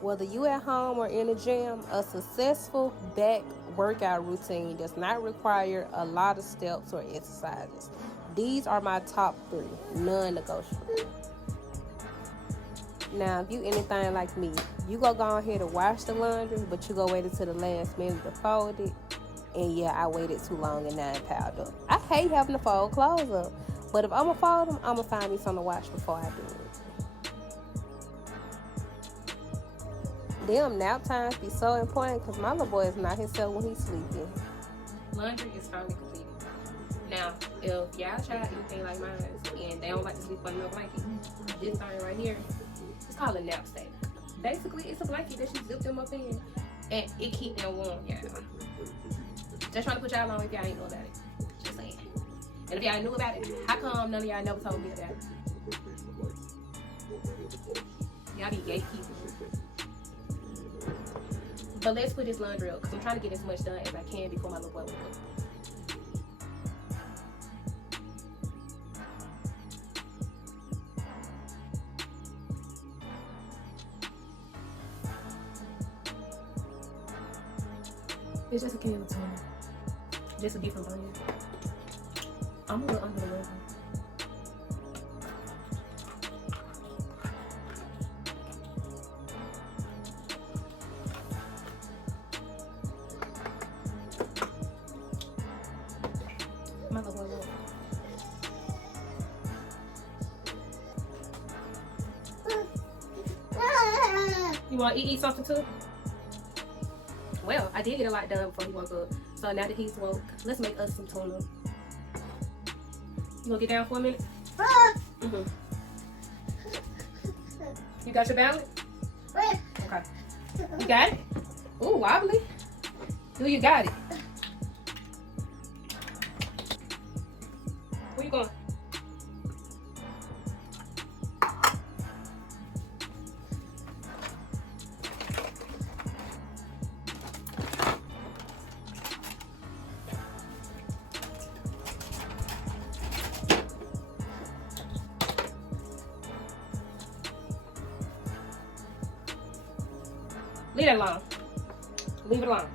Whether you at home or in the gym, a successful back workout routine does not require a lot of steps or exercises. These are my top 3, non-negotiable. Now, if you anything like me, you go ahead and wash the laundry, but you go wait until the last minute to fold it. And yeah, I waited too long and now it piled up. I hate having to fold clothes up, but if I'm gonna fold them, I'm gonna find me something to wash before I do it. Them nap times be so important because my little boy is not himself when he's sleeping. Laundry is finally completed. Now, if y'all try anything like mine and they don't like to sleep on no blanket, this thing right here, it's called a knapsack. Basically, it's a blanket that you zip them up in and it keep them warm, y'all. Just trying to put y'all on if y'all ain't know about it. Just saying. And if y'all knew about it, how come none of y'all never told me about it? Y'all be gatekeepers. But let's put this laundry up because I'm trying to get as much done as I can before my little boy wakes up. It's just a can of tuna. Just a different brand. I'm a little under the weather. My little boy. You want to eat something too? Well, I did get a lot done before he woke up. So now that he's woke, let's make us some tuna. You gonna get down for a minute? Mm-hmm. You got your balance? Okay. You got it? Ooh, wobbly. Do you got it? Where you going? Leave that alone. Leave it alone.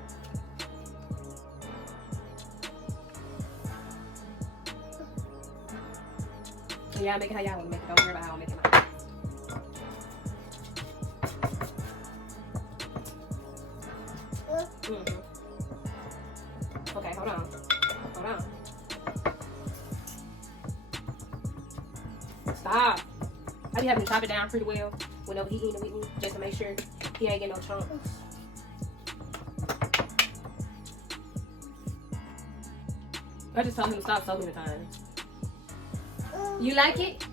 And y'all make it how y'all want to make it. Don't worry about how I make it mine. Okay, hold on. Hold on. Stop. I be having to chop it down pretty well whenever he eating it with me, just to make sure he ain't getting no chunks. I just told him to stop so many times. You like it?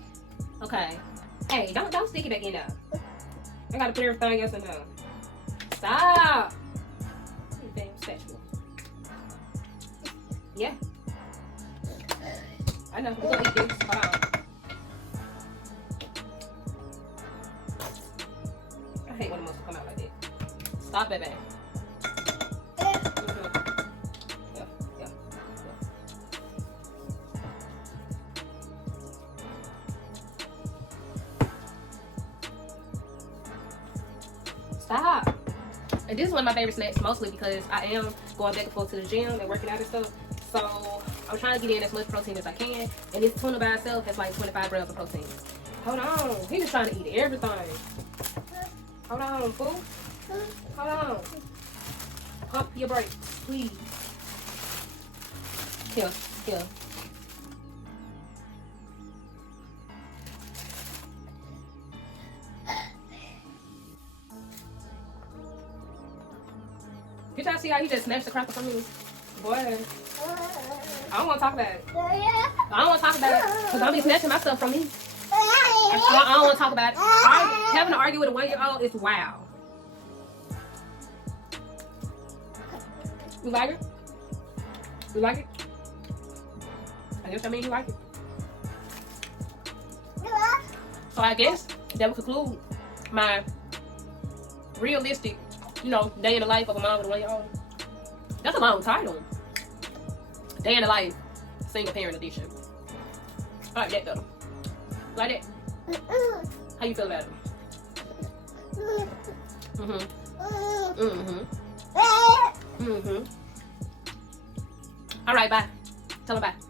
Okay. Hey, don't stick it back in there. I gotta put everything else in there. Stop. You damn sexual. Yeah. I know. We're gonna eat this. Hold on. I hate when the muscle come out like that. Stop it, baby. Stop. And this is one of my favorite snacks, mostly because I am going back and forth to the gym and working out and stuff. So I'm trying to get in as much protein as I can. And this tuna by itself has like 25 grams of protein. Hold on. He's just trying to eat everything. Hold on, fool. Hold on. Pump your brakes, please. Here. You try to see how he just snatched the cracker from me? Boy. I don't want to talk about it. I don't want to talk about it. Because I'll be snatching my stuff from me. I don't want to talk about it. Having to argue with a 1-year-old is wild. You like it? You like it? I guess I mean you like it. So I guess that would conclude my realistic, day in the life of a mom with a 1-year-old. That's a long title. Day in the life, single parent edition. I like that though. Like that. How you feel about it? All right, bye. Tell her bye.